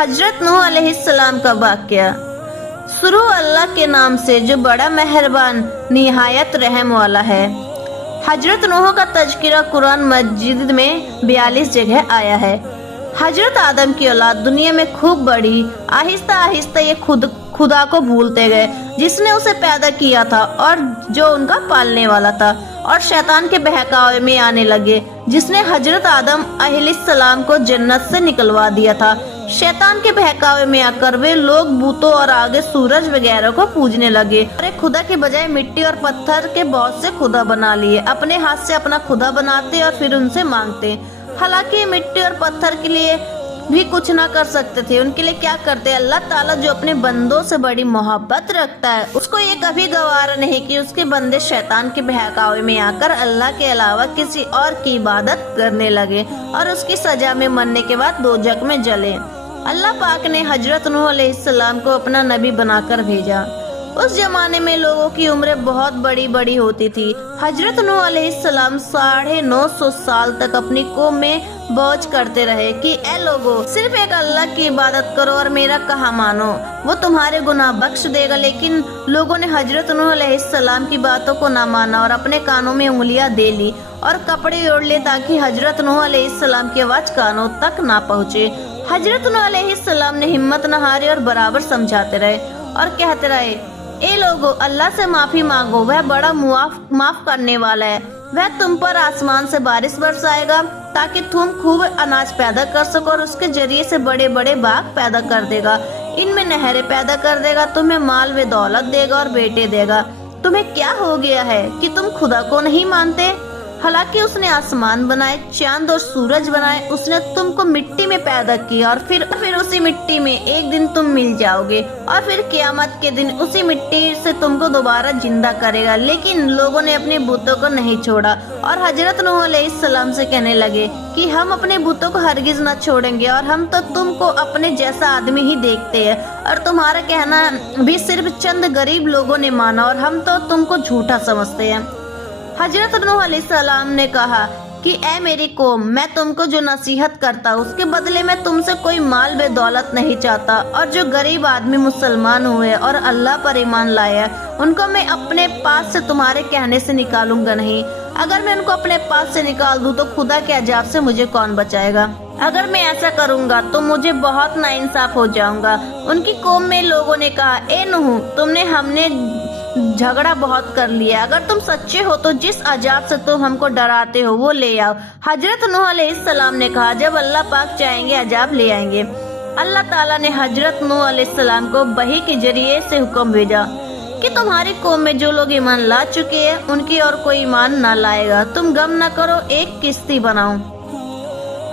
हजरत नूह अलैहिस्सलाम का वाक़या। शुरू अल्लाह के नाम से जो बड़ा मेहरबान निहायत रहम वाला है। हजरत नूह का तज़किरा कुरान मजीद में 42 जगह आया है। हजरत आदम की औलाद दुनिया में खूब बढ़ी। आहिस्ता आहिस्ता ये खुदा को भूलते गए जिसने उसे पैदा किया था और जो उनका पालने वाला था, और शैतान के बहकावे में आने लगे जिसने हजरत आदम अलैहिस्सलाम को जन्नत से निकलवा दिया था। शैतान के बहकावे में आकर वे लोग बूतों और आगे सूरज वगैरह को पूजने लगे और एक खुदा के बजाय मिट्टी और पत्थर के बहुत से खुदा बना लिए। अपने हाथ से अपना खुदा बनाते और फिर उनसे मांगते। हालांकि मिट्टी और पत्थर के लिए भी कुछ ना कर सकते थे। उनके लिए क्या करते? अल्लाह ताला जो अपने बंदों से बड़ी मोहब्बत रखता है, उसको ये कभी गवारा नहीं कि उसके बंदे शैतान के बहकावे में आकर अल्लाह के अलावा किसी और की इबादत करने लगे और उसकी सजा में मरने के बाद दोजख में जले। अल्लाह पाक ने हजरत नूह अलैहिस्सलाम को अपना नबी बनाकर भेजा। उस जमाने में लोगों की उम्रें बहुत बड़ी बड़ी होती थी। हजरत नूह अलैहिस्सलाम 950 साल तक अपनी कौम में बोझ करते रहे कि ए लोगों, सिर्फ एक अल्लाह की इबादत करो और मेरा कहा मानो, वो तुम्हारे गुनाह बख्श देगा। लेकिन लोगों ने हजरत नूह अलैहिस्सलाम की बातों को न माना और अपने कानों में उंगलियां दे ली और कपड़े ओढ़ ले ताकि हजरत नूह अलैहिस्सलाम की आवाज कानों तक ना पहुँचे। हजरत नूह अलैहिस्सलाम ने हिम्मत न हारी और बराबर समझाते रहे और कहते रहे, ए लोगों, अल्लाह से माफी मांगो, वह बड़ा माफ करने वाला है। वह तुम पर आसमान से बारिश बरसाएगा ताकि तुम खूब अनाज पैदा कर सको और उसके जरिए से बड़े बड़े बाग पैदा कर देगा। इनमें नहरें पैदा कर देगा, तुम्हें माल व दौलत देगा और बेटे देगा। तुम्हें क्या हो गया है कि तुम खुदा को नहीं मानते? हालांकि उसने आसमान बनाए, चांद और सूरज बनाए। उसने तुमको मिट्टी में पैदा किया और फिर उसी मिट्टी में एक दिन तुम मिल जाओगे और फिर क़यामत के दिन उसी मिट्टी से तुमको दोबारा जिंदा करेगा। लेकिन लोगों ने अपने बुतों को नहीं छोड़ा और हजरत नूह अलैहिस्सलाम से कहने लगे कि हम अपने बुतों को हरगिज न छोड़ेंगे और हम तो तुमको अपने जैसा आदमी ही देखते हैं और तुम्हारा कहना भी सिर्फ चंद गरीब लोगों ने माना और हम तो तुमको झूठा समझते हैं। हजरत नूह अलैहिस्सलाम ने कहा कि ए मेरी कौम, मैं तुमको जो नसीहत करता उसके बदले में तुमसे कोई माल व दौलत नहीं चाहता, और जो गरीब आदमी मुसलमान हुए और अल्लाह पर ईमान लाया उनको मैं अपने पास से तुम्हारे कहने से निकालूंगा नहीं। अगर मैं उनको अपने पास से निकाल दूं तो खुदा के अजाब से मुझे कौन बचाएगा? अगर मैं ऐसा करूंगा तो मुझे बहुत नाइंसाफ हो जाऊंगा। उनकी कौम में लोगों ने कहा, ए नूह, हमने झगड़ा बहुत कर लिया। अगर तुम सच्चे हो तो जिस अजाब से तुम हमको डराते हो वो ले आओ। हजरत नूह अलैहिस्सलाम ने कहा, जब अल्लाह पाक चाहेंगे अजाब ले आएंगे। अल्लाह ताला ने हजरत नूह अलैहिस्सलाम को वही के जरिए से हुक्म भेजा कि तुम्हारी कौम में जो लोग ईमान ला चुके हैं उनकी और कोई ईमान न लाएगा। तुम गम न करो, एक किश्ती बनाओ।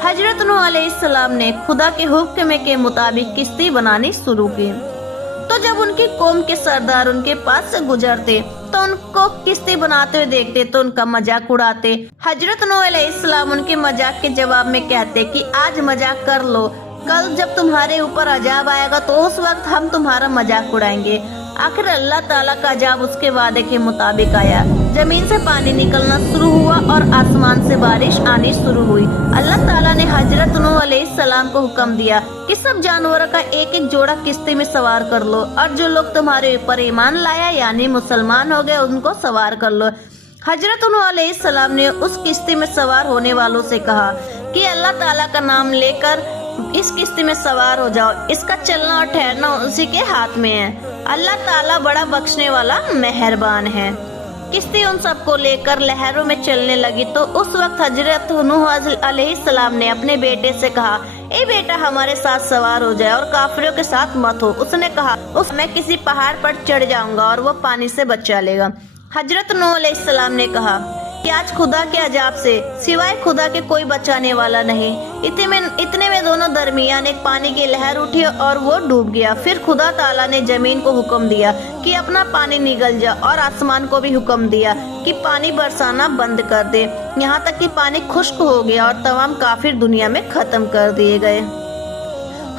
हजरत नूह अलैहिस्सलाम ने खुदा के हुक्म के मुताबिक किश्ती बनानी शुरू की। तो जब उनकी कौम के सरदार उनके पास से गुजरते तो उनको किश्ती बनाते हुए देखते तो उनका मजाक उड़ाते। हजरत नूह अलैहिस्सलाम उनके मजाक के जवाब में कहते कि आज मजाक कर लो, कल जब तुम्हारे ऊपर अजाब आएगा तो उस वक्त हम तुम्हारा मजाक उड़ाएंगे। आखिर अल्लाह ताला का अजाब उसके वादे के मुताबिक आया। जमीन से पानी निकलना शुरू हुआ और आसमान से बारिश आनी शुरू हुई। अल्लाह ताला ने हजरत नूह अलैहिस्सलाम को हुक्म दिया कि सब जानवरों का एक एक जोड़ा किश्ती में सवार कर लो और जो लोग तुम्हारे ऊपर ईमान लाया यानी मुसलमान हो गए उनको सवार कर लो। हजरत नूह अलैहिस्सलाम ने उस किश्ती में सवार होने वालों से कहा कि अल्लाह ताला का नाम लेकर इस किश्ती में सवार हो जाओ, इसका चलना और ठहरना उसी के हाथ में है। अल्लाह ताला बड़ा बख्शने वाला मेहरबान है। किश्ती उन सबको लेकर लहरों में चलने लगी तो उस वक्त हजरत नूह अलैहिस्सलाम ने अपने बेटे से कहा, ए बेटा, हमारे साथ सवार हो जाए और काफिरों के साथ मत हो। उसने कहा, मैं किसी पहाड़ पर चढ़ जाऊंगा और वो पानी से बचा लेगा। हजरत नूह अलैहिस्सलाम ने कहा कि आज खुदा के अजाब से सिवाय खुदा के कोई बचाने वाला नहीं। इतने में दोनों दरमियान एक पानी की लहर उठी और वो डूब गया। फिर खुदा ताला ने जमीन को हुक्म दिया कि अपना पानी निगल जा और आसमान को भी हुक्म दिया कि पानी बरसाना बंद कर दे, यहाँ तक कि पानी खुश्क हो गया और तमाम काफिर दुनिया में खत्म कर दिए गए।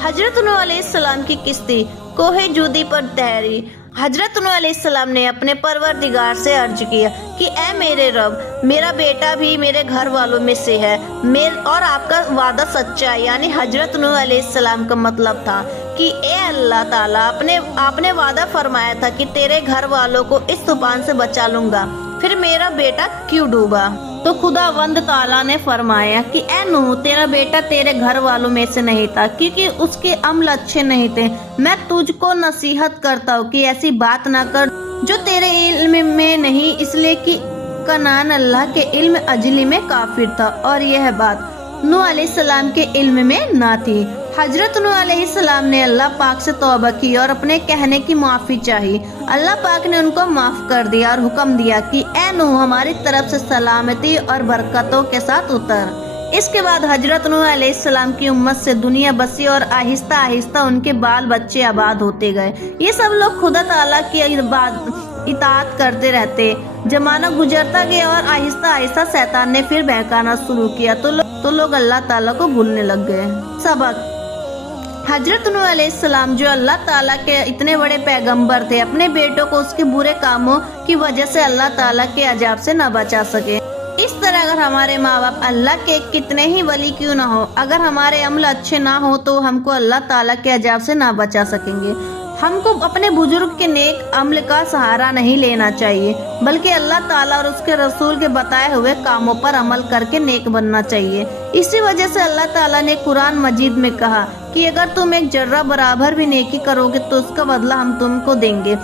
हजरत नूह अलैहिस्सलाम की किश्ती कोहे जूदी पर तैरी। हजरत नूह अलैहिस्सलाम ने अपने परवरदिगार से अर्ज किया कि ए मेरे रब, मेरा बेटा भी मेरे घर वालों में से है और आपका वादा सच्चा है। यानी हजरत नूह अलैहिस्सलाम का मतलब था कि ए अल्लाह ताला, आपने वादा फरमाया था कि तेरे घर वालों को इस तूफान से बचा लूंगा, फिर मेरा बेटा क्यों डूबा? तो खुदावंद ताला ने फरमाया कि ए नूह, तेरा बेटा तेरे घर वालों में से नहीं था क्योंकि उसके अमल अच्छे नहीं थे। मैं तुझको नसीहत करता हूँ कि ऐसी बात ना कर जो तेरे इल्म में नहीं, इसलिए कि कनान अल्लाह के इल्म अजली में काफिर था और यह बात नूह अलैहिस्सलाम के इल्म में ना थी। हजरत नूह अलैहिस्सलाम ने अल्लाह पाक से तौबा की और अपने कहने की माफी चाही। अल्लाह पाक ने उनको माफ कर दिया और हुक्म दिया कि ए नूह, हमारी तरफ से सलामती और बरकतों के साथ उतर। इसके बाद हजरत नूह अलैहिस्सलाम की उम्मत से दुनिया बसी और आहिस्ता आहिस्ता उनके बाल बच्चे आबाद होते गए। ये सब लोग खुदा ताला की इताअत करते रहते। जमाना गुजरता गया और आहिस्ता आहिस्ता शैतान ने फिर बहकाना शुरू किया तो लोग अल्लाह ताला को भूलने लग गए। सबक: हजरत नूह अलैहिस्सलाम जो अल्लाह ताला के इतने बड़े पैगंबर थे, अपने बेटों को उसके बुरे कामों की वजह से अल्लाह ताला के अजाब से न बचा सके। इस तरह अगर हमारे माँ बाप अल्लाह के कितने ही वली क्यों ना हो, अगर हमारे अमल अच्छे ना हो तो हमको अल्लाह ताला के अजाब से ना बचा सकेंगे। हमको अपने बुजुर्ग के नेक अमल का सहारा नहीं लेना चाहिए, बल्कि अल्लाह ताला और उसके रसूल के बताए हुए कामों पर अमल करके नेक बनना चाहिए। इसी वजह से अल्लाह ताला ने कुरान मजीद में कहा कि अगर तुम एक जर्रा बराबर भी नेकी करोगे तो उसका बदला हम तुमको देंगे।